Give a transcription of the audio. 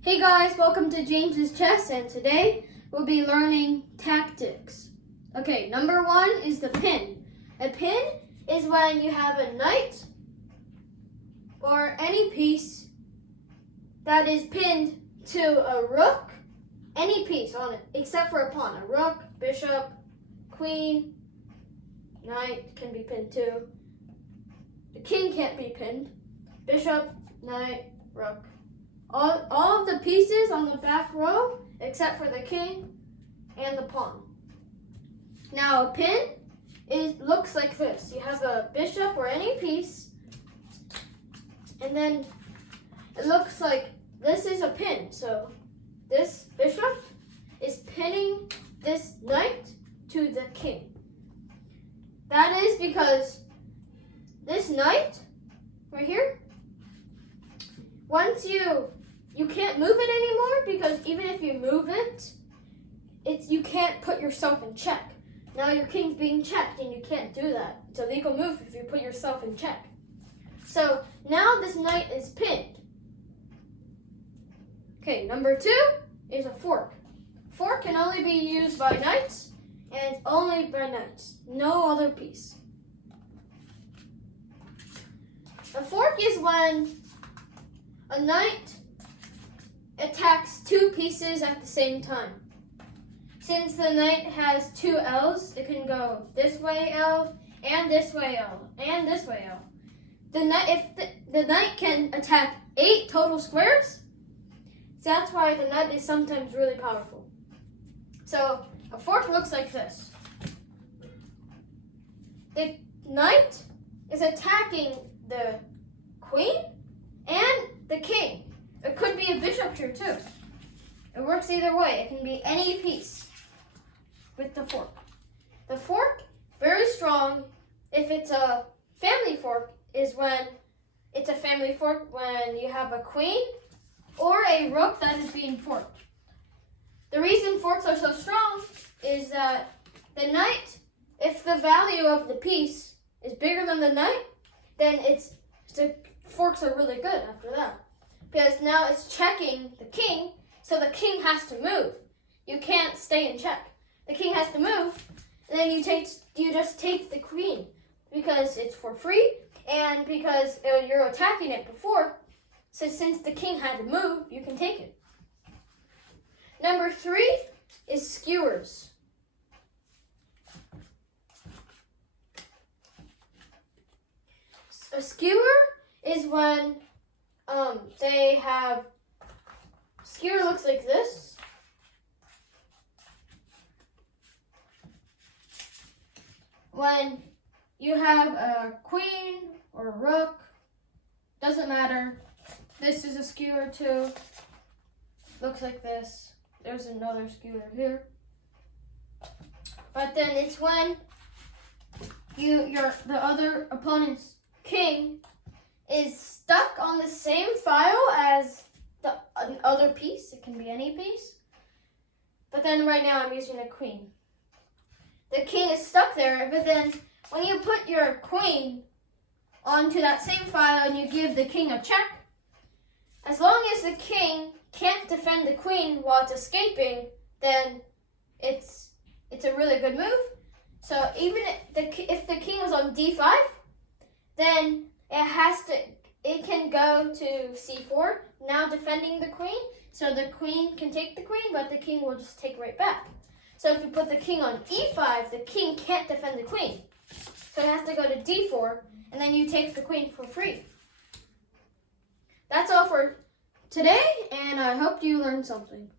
Hey guys, welcome to James's Chess, and today we'll be learning tactics. Okay, number one is the pin. A pin is when you have a knight or any piece that is pinned to a rook, any piece on it, except for a pawn. A rook, bishop, queen, knight can be pinned too. The king can't be pinned. Bishop, knight, rook. All of the pieces on the back row, except for the king and the pawn. Now a pin looks like this. You have a bishop or any piece, and then it looks like this is a pin. So this bishop is pinning this knight to the king. That is because this knight right here, once you can't move it anymore, because even if you move it, you can't put yourself in check. Now your king's being checked and you can't do that. It's a legal move if you put yourself in check. So now this knight is pinned. Okay, number two is a fork. Fork can only be used by knights and only by knights. No other piece. A fork is when a knight attacks two pieces at the same time. Since the knight has two L's, it can go this way L, and this way L, and this way L. The knight can attack 8 total squares, so that's why the knight is sometimes really powerful. So a fork looks like this. The knight is attacking the queen and the king. It could be a bishop here too. It works either way. It can be any piece with the fork. The fork, very strong. If it's a family fork, is when it's a family fork when you have a queen or a rook that is being forked. The reason forks are so strong is that the knight, if the value of the piece is bigger than the knight, then the forks are really good after that. Because now it's checking the king, so the king has to move. You can't stay in check. The king has to move, and then you just take the queen because it's for free, and because you're attacking it before. So since the king had to move, you can take it. Number three is skewers. A skewer is when they have, skewer looks like this. When you have a queen or a rook, doesn't matter. This is a skewer too. Looks like this. There's another skewer here. But then it's when the other opponent's king is stuck on the same file as the other piece. It can be any piece. But then right now I'm using a queen. The king is stuck there, but then when you put your queen onto that same file and you give the king a check, as long as the king can't defend the queen while it's escaping, then it's a really good move. So even if the king was on d5, then it can go to c4, now defending the queen. So the queen can take the queen, but the king will just take right back. So if you put the king on e5, the king can't defend the queen. So it has to go to d4, and then you take the queen for free. That's all for today, and I hope you learned something.